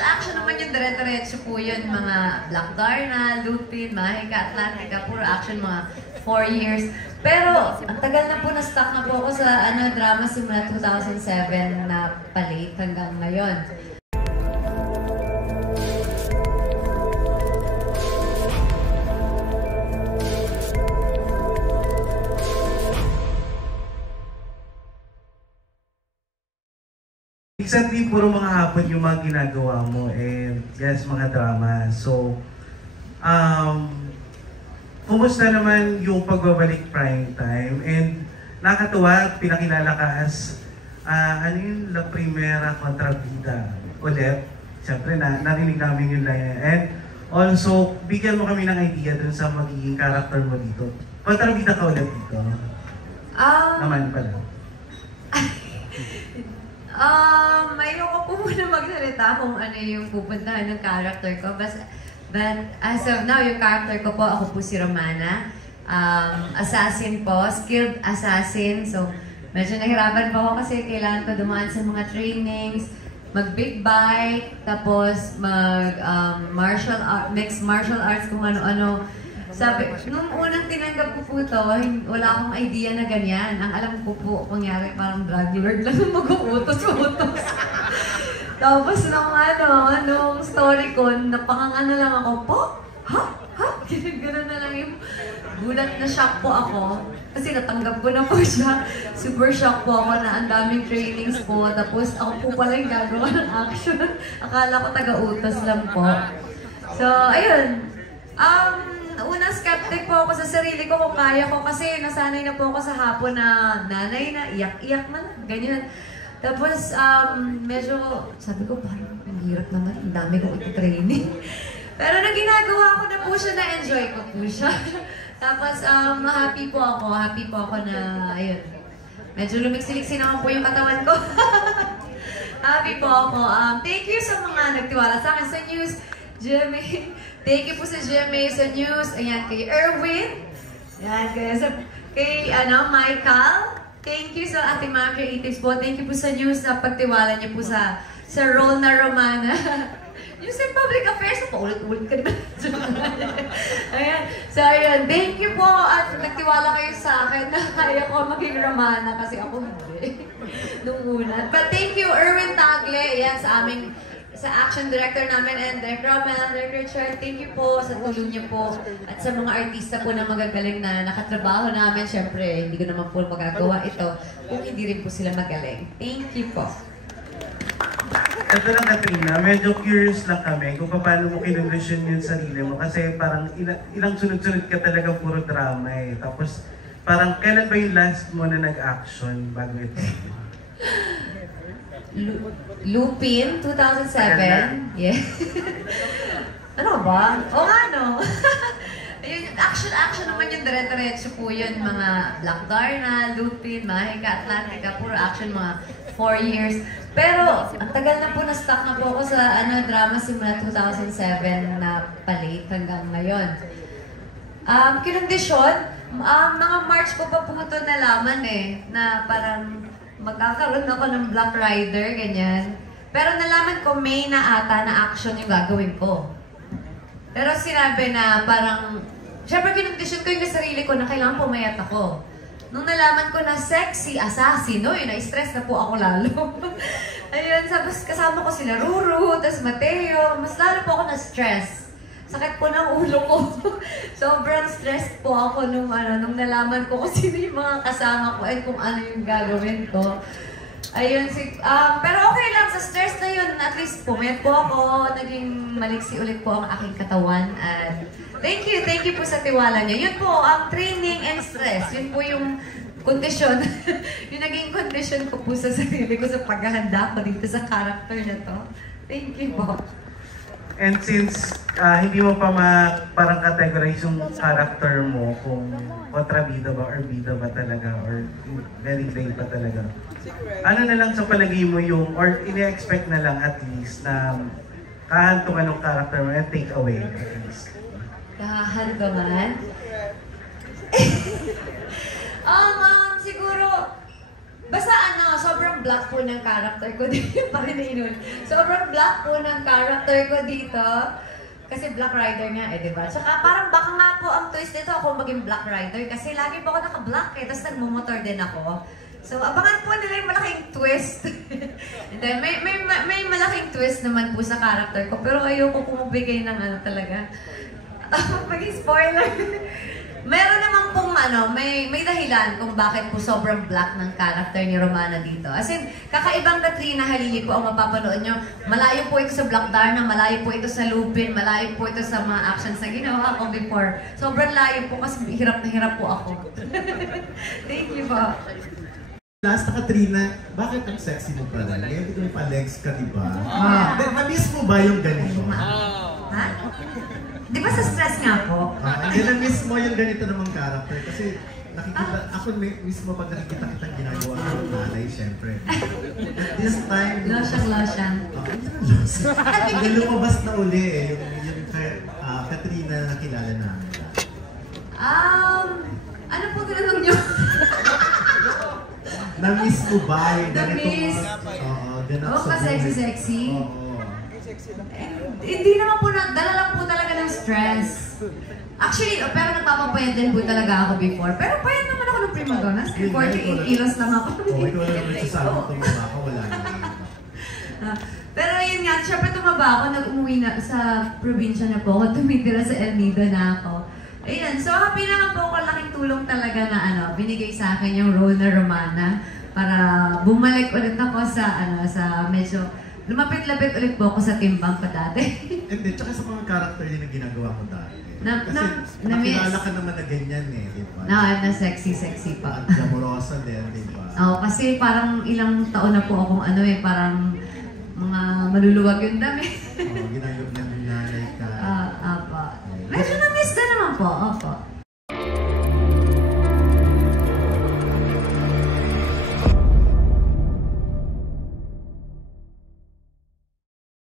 action naman yung dire-diretso po yun. Mga Black Darna, Lupin, Mahika, Atlantica, puro action mga 4 years. Pero, ang tagal na po na-stuck na po ako sa drama simula 2007 na palate hanggang ngayon. Exactly, puro mga hapon yung mga ginagawa mo and yes, mga drama. So, kumusta naman yung pagbabalik prime time? And nakatuwa, pinakilala ka as, La Primera Kontrabida ulit. Siyempre, narinig namin yung line. And also, bigyan mo kami ng idea dun sa magiging character mo dito. Kontrabida ka ulit dito? Naman pala. Ayoko po muna magsalita kung ano yung pupuntahan ng character ko. But as of now, yung character ko po, ako po si Romana. Assassin po, skilled assassin. So, medyo nahirapan po ako kasi kailangan ko dumaan sa mga trainings, mag-big bike, tapos mixed martial arts, kung ano-ano. Sabi, nung unang tinanggap ko po ito, wala akong idea na ganyan. Ang alam ko po, kunyari parang drug lord lang mag-uutos-utos. Tapos nung story ko, napakangano lang ako, po? Ha? Gano'n na lang yung gulat na shock po ako. Kasi natanggap ko na po siya. Super shock po ako na ang daming trainings po. Tapos ako po pala yung gagawa ng action. Akala ko taga-utos lang po. So, ayun. Unang skeptic po ako sa sarili ko kung kaya ko kasi nasanay na po ako sa hapon na nanay na, iyak-iyak na, ganyan. Tapos, medyo, sabi ko, parang ang hirap naman, ang dami kong iti-training. Pero nang ginagawa ko na po siya, na-enjoy ko po siya. Tapos, happy po ako na, ayun, medyo lumiksi-liksi naman po yung katawan ko. Happy po ako. Thank you sa mga nagtiwala sa akin sa news. Jimmy, thank you po sa GMA sa news. Ayan, kay Erwin. Ayan, kay Michael. Thank you sa ating mga creatives po. Thank you po sa news na pagtiwala niyo po sa role na Romana. News and Public Affairs, paulit-ulit ka naman. Ayan. So, ayan. Thank you po at nagtiwala kayo sa akin na kaya ko maging Romana kasi ako hindi. Nung una. But thank you, Erwin Tagle. Ayan, sa action director namin and Direk Romel, Direk Richard, thank you po sa tulong niyo po at sa mga artista po na magagaling na nakatrabaho namin. Siyempre, hindi ko naman po magagawa ito kung hindi rin po sila magaling. Thank you po. Ito lang, Katrina, medyo curious lang kami kung paano mo kinondisyon yung sarili mo kasi parang ilang sunod-sunod ka talaga puro drama eh. Tapos parang kailan ba yung last mo na nag-action bago ito? Lupin, 2007. Yeah. Ano ba? O nga, no? Action naman yung dire-diretso po yun. Mga Black Darna, Lupin, Mahika, Atlantica, puro action mga 4 years. Pero, ang tagal na po na-stuck na po ako sa drama simula 2007 na palate hanggang ngayon. Kinondisyon, mga March ko pa po ito nalaman na parang magkakaroon ako ng Black Rider, ganyan. Pero nalaman ko, May na ata na action yung gagawin ko. Pero sinabi na parang, syempre kinondisyon ko yung sarili ko na kailangan pumayat ako. Nung nalaman ko na sexy assassin, na-stress na po ako lalo. Ayun, tapos kasama ko sila Ruru, tapos Mateo, mas lalo po ako na-stress. Sakit po ng ulo ko. Sobrang stressed po ako nung nalaman ko kung sino yung mga kasama ko at kung ano yung gagawin ko. Ayun, pero okay lang, sa stress na yun, at least pumayat po ako, naging maliksi ulit po ang aking katawan. At thank you po sa tiwala niyo. Yun po, ang training and stress, yun po yung kondisyon, yung naging kondisyon ko po sa sarili ko sa paghahanda ko dito sa character na to. Thank you po. And since hindi mo pa parang categorize yung character mo kung kontrabida ba or bida ba talaga or very vague ba talaga, ano na lang sa palagay mo yung, or ini-expect na lang at least na kahantungan ng character mo and take away at least? Kahantungan? Siguro, Basta ano, sobrang black po ng character ko dito. Parang nainulit. Sobrang black po ng character ko dito. Kasi Black Rider nga eh, di ba? Tsaka parang baka nga po ang twist nito ako maging Black Rider kasi lagi po ako naka-black eh, tapos nagmumotor din ako. So, abangan po nila yung malaking twist. And then, may malaking twist naman po sa character ko, pero ayoko pumabigay ng ano talaga. Maging spoiler. Meron naman pong ano, may dahilan kung bakit po sobrang black ng character ni Romana dito. As in, kakaibang Katrina Halili po ang mapapanood nyo. Malayo po ito sa Black Darna, malayo po ito sa Lupin, malayo po ito sa mga actions na ginawa ko before. Sobrang layo po kasi hirap na hirap po ako. Thank you po. Last na Katrina, bakit ang sexy mo pa rin? Ngayon ito may pa-legs ka, diba? Na-miss mo ba yung ganito? Ha? Di ba sa stress nga po? Hindi na-miss mo yung ganito namang character kasi nakikita, ako mismo pag nakikita kitang ginagawa ng nanay, syempre. This time... Losyang. Hindi lumabas na uli eh, yung Katrina na nakilala namin. Ano po tinanong nyo? Na-miss mo ba yung ganito? Na-miss? Oo, ganap Oo, sa sexy. Oo. Hindi naman po, dala lang po talaga ng stress. Actually, pero nagpapapayat din po talaga ako before. Pero payat naman ako ng prima donas. 48 kilos lang ako. Oo, ikaw lang nagsasabi tumaba ako, wala na. Pero yun nga, syempre tumaba ako, nag-umuwi na sa probinsya na po ako, tumitira sa El Nido na ako. Ayun, so happy naman po ako, laking tulong talaga na ano, binigay sa akin yung role na Romana para bumalik ulit ako sa ano, sa medyo lumapit-lapit ulit po ako sa timbang ko dati. And then, tsaka sa mga character din na ginagawa ko dati. Kasi nakilala ka naman na ganyan eh, di ba? Na sexy pa. At glamorosa din, di ba? Oo, kasi parang ilang taon na po akong ano eh, parang mga maluluwag yung dami. Oo, ginagawa niya ng nanay ka. Apa. Medyo na-miss na naman po, opo.